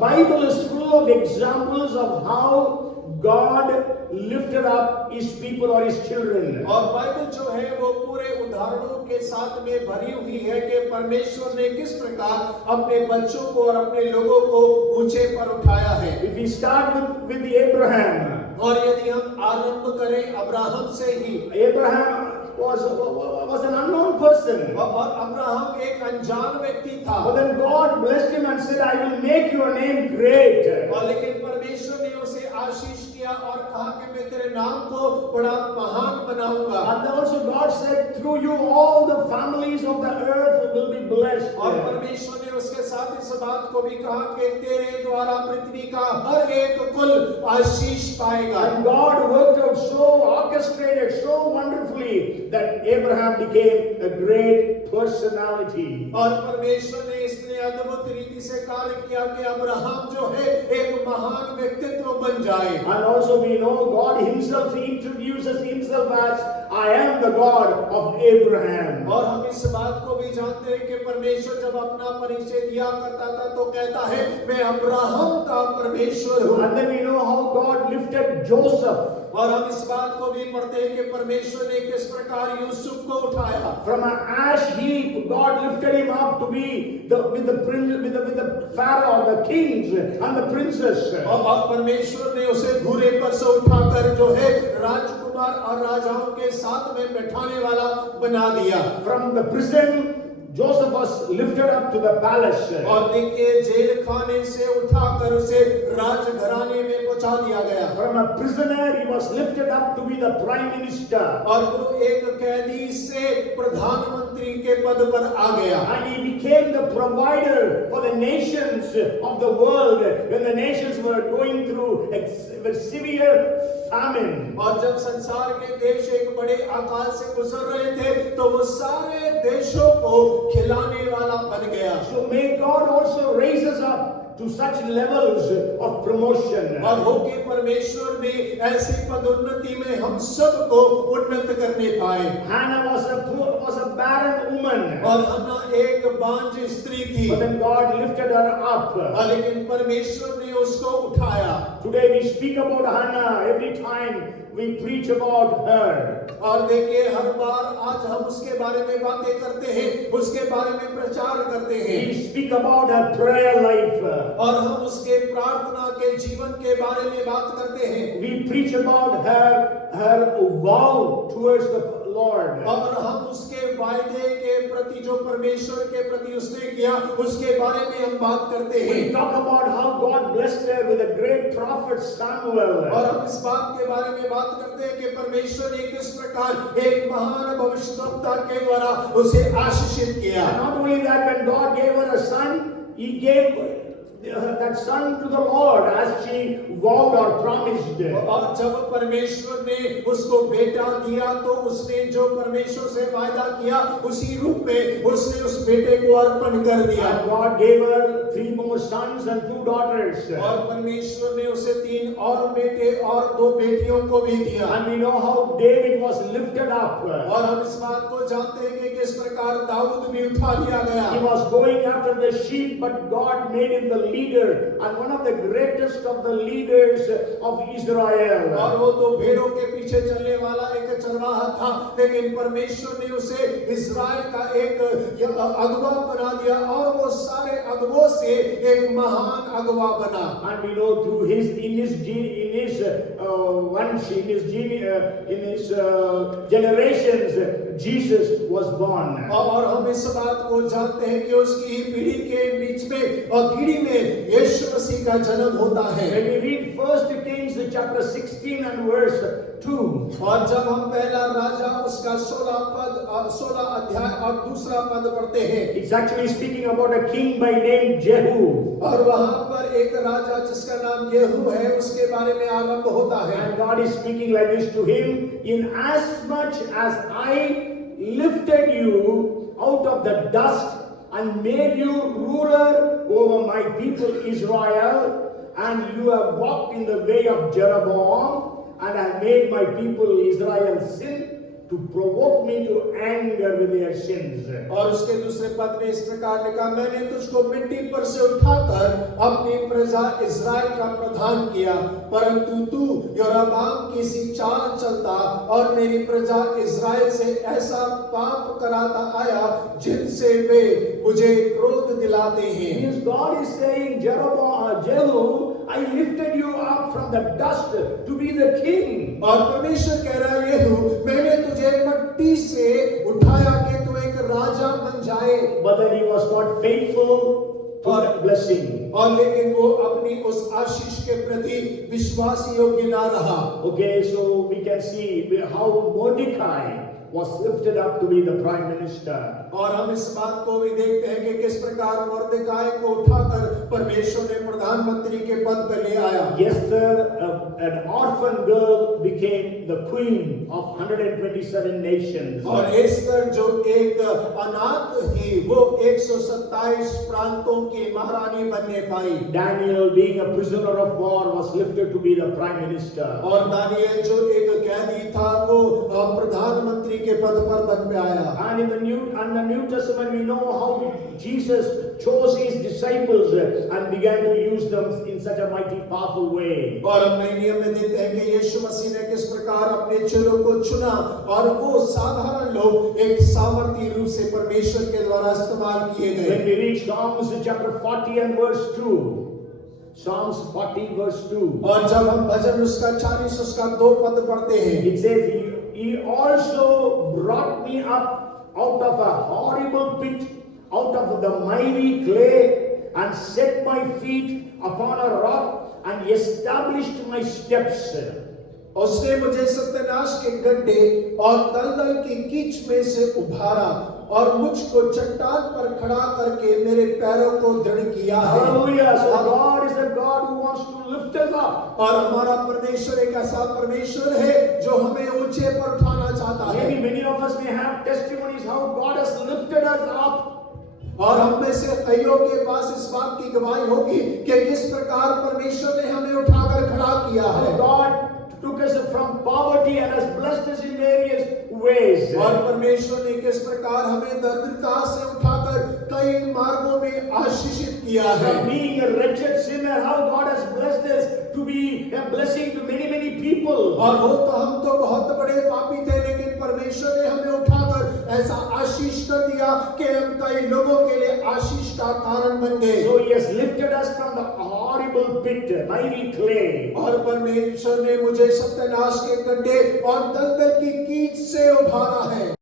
Bible is full of examples of how God lifted up His people or His children. और Bible जो है वो पूरे उदाहरणों के साथ में भरी हुई है कि परमेश्वर ने किस प्रकार अपने बच्चों को और अपने लोगों को ऊंचे पर उठाया है. If we start with Abraham, और यदि हम आरंभ करें अब्राहम से ही, Abraham was an unknown person. और अब्राहम एक अनजान व्यक्ति था. But then God blessed him and said, I will make your name great. और लेकिन परमेश्वर ने उसे आशीष दिया और कहा कि मैं तेरे नाम को बड़ा महान बनाऊंगा. And also God said, through you all the families of the earth will be blessed. और परमेश्वर ने उसके साथ इस बात को भी कहा कि तेरे द्वारा पृथ्वी का हर एक कुल आशीष पाएगा. And God worked out so orchestrated, so wonderfully that Abraham became a great personality. और परमेश्वर ने इसने अद्भुत रीति से कार्य किया कि अब्राहम जो है एक महान व्यक्तित्व बन जाए. And also we know God Himself introduces Himself as I am the God of Abraham. और हम इस बात को भी जानते हैं कि परमेश्वर जब अपना परिचय दिया करता था तो कहता है मैं अब्राहम का परमेश्वर हूँ. And then we know how God lifted Joseph. और हम इस बात को भी पढ़ते हैं कि परमेश्वर ने किस प्रकार यूसुफ को उठाया. From an ash heap, God lifted him up to be with the Pharaoh, the kings and the princes. और परमेश्वर ने उसे घोड़े पर से उठाकर जो है राजकुमार और राजाओं के साथ में बैठाने वाला बना दिया. From the prison, Joseph was lifted up to the palace. और देखिए जेल खाने से उठाकर उसे राजघराने में पहुंचा दिया गया. From a prisoner, he was lifted up to be the prime minister. और वो एक कैदी से प्रधानमंत्री के पद पर आ गया. And he became the provider for the nations of the world when the nations were going through a severe famine. और जब संसार के देश एक बड़े अकाल से गुजर रहे थे तो वो सारे देशों को खिलाने वाला बन गया. So may God also raise us up to such levels of promotion. और हो कि परमेश्वर ने ऐसी पदोन्नति में हम सब को उन्नत करने पाए. Hannah was a barren woman. और हन्ना एक बांझ स्त्री थी. But then God lifted her up. लेकिन परमेश्वर ने उसको उठाया. Today we speak about Hannah every time we preach about her. और देखिए हर बार आज हम उसके बारे में बातें करते हैं, उसके बारे में प्रचार करते हैं. We speak about her prayer life. और हम उसके प्रार्थना के जीवन के बारे में बात करते हैं. We preach about her vow towards the Lord. और हम उसके वायदे के प्रति जो परमेश्वर के प्रति उसने किया उसके बारे में हम बात करते हैं. We talk about how God blessed her with a great prophet Samuel. और हम इस बात के बारे में बात करते हैं कि परमेश्वर ने किस प्रकार एक महान भविष्यद्वक्ता के द्वारा उसे आशीषित किया. And not only that, when God gave her a son, He gave that son to the Lord as she vowed or promised. और जब परमेश्वर ने उसको बेटा दिया तो उसने जो परमेश्वर से वायदा किया उसी रूप में उसने उस बेटे को अर्पण कर दिया. And God gave her 3 more sons and 2 daughters. और परमेश्वर ने उसे 3 और बेटे और 2 बेटियों को भी दिया. And we know how David was lifted up. और हम इस बात को जानते हैं कि किस प्रकार दाऊद भी उठा लिया गया. He was going after the sheep, but God made him the leader and one of the greatest of the leaders of Israel. और वो तो भेड़ों के पीछे चलने वाला एक चरवाहा था, लेकिन परमेश्वर ने उसे इस्राएल का एक अगुवा बना दिया और वो सारे अगुवों से एक महान अगुवा बना. And we know through his generations Jesus was born. और हम इस बात को जानते हैं कि उसकी पीढ़ी के बीच में और पीढ़ी में यीशु मसीह का जन्म होता है. When we read 1 Kings chapter 16 and verse 2, और जब हम पहला राजा उसका 16 अध्याय और दूसरा पद पढ़ते हैं, it's actually speaking about a king by name Jehu. और वहां पर एक राजा जिसका नाम येहू है उसके बारे में आरंभ होता है. And God is speaking like this to him, in as much as I lifted you out of the dust and made you ruler over my people Israel, and you have walked in the way of Jeroboam, and have made my people Israel sin, to provoke me to anger with their sins. और उसके दूसरे पद में इस प्रकार लिखा, मैंने तुझको मिट्टी पर से उठाकर अपनी प्रजा इस्राएल का प्रधान किया, परंतु तू यरोबाम की सी चाल चलता और मेरी प्रजा इस्राएल से ऐसा पाप कराता आया जिनसे वे मुझे क्रोध दिलाते हैं। Means God is saying, Jehu, I lifted you up from the dust to be the king. और परमेश्वर कह रहा है, येहू, मैंने तुझे मट्टी से उठाया कि तू एक राजा बन जाए। But then he was not faithful to the blessing. और लेकिन वो अपनी उस आशीष के प्रति विश्वास योग्य ना रहा। Okay, so we can see how Mordecai was lifted up to be the prime minister. और हम इस बात को भी देखते हैं कि किस प्रकार मुर्दकाय को उठाकर परमेश्वर ने प्रधानमंत्री के पद पर ले आया। Esther, an orphan girl, became the queen of 127 nations. और एस्तर जो एक अनाथ थी, वो 127 प्रांतों की महारानी बनने पाई। Daniel, being a prisoner of war, was lifted to be the prime minister. और दानिएल जो एक कैदी था, वो प्रधानमंत्री के पद पर बन पे आया। And in the New Testament, we know how Jesus chose his disciples and began to use them in such a mighty, powerful way. और हम नए नियम में देखते हैं कि यीशु मसीह ने किस प्रकार अपने चेलों को चुना और वो साधारण लोग एक सामर्थी रूप से परमेश्वर के द्वारा इस्तेमाल किए गए। When we read Psalms chapter 40 and verse 2, Psalms 40 verse 2, और जब हम भजन उसका 40 उसका 2 पद पढ़ते हैं, it says, He also brought me up out of a horrible pit, out of the miry clay, and set my feet upon a rock and established my steps. उसने मुझे सत्यानाश के गड्ढे और दलदल की कीच में से उभारा और मुझको चट्टान पर खड़ा करके मेरे पैरों को दृढ़ किया है। Hallelujah! So God is a God who wants to lift us up. और हमारा परमेश्वर एक ऐसा परमेश्वर है जो हमें ऊंचे पर उठाना चाहता है। Maybe many of us may have testimonies how God has lifted us up. और हम में से कईयों के पास इस बात की गवाही होगी कि किस प्रकार परमेश्वर ने हमें उठाकर खड़ा किया है। God took us from poverty and has blessed us in various ways. और परमेश्वर ने किस प्रकार हमें दरिद्रता से उठाकर कई मार्गों में आशीषित किया है। From being a wretched sinner, how God has blessed us to be a blessing to many, many people. और हम तो बहुत बड़े पापी थे, लेकिन परमेश्वर ने हमें उठाकर ऐसा आशीष कर दिया कि हम कई लोगों के लिए आशीष का कारण बन गए। So He has lifted us from the horrible pit, miry clay. और परमेश्वर ने मुझे सत्यानाश के गड्ढे और दलदल की कीच से उभारा है।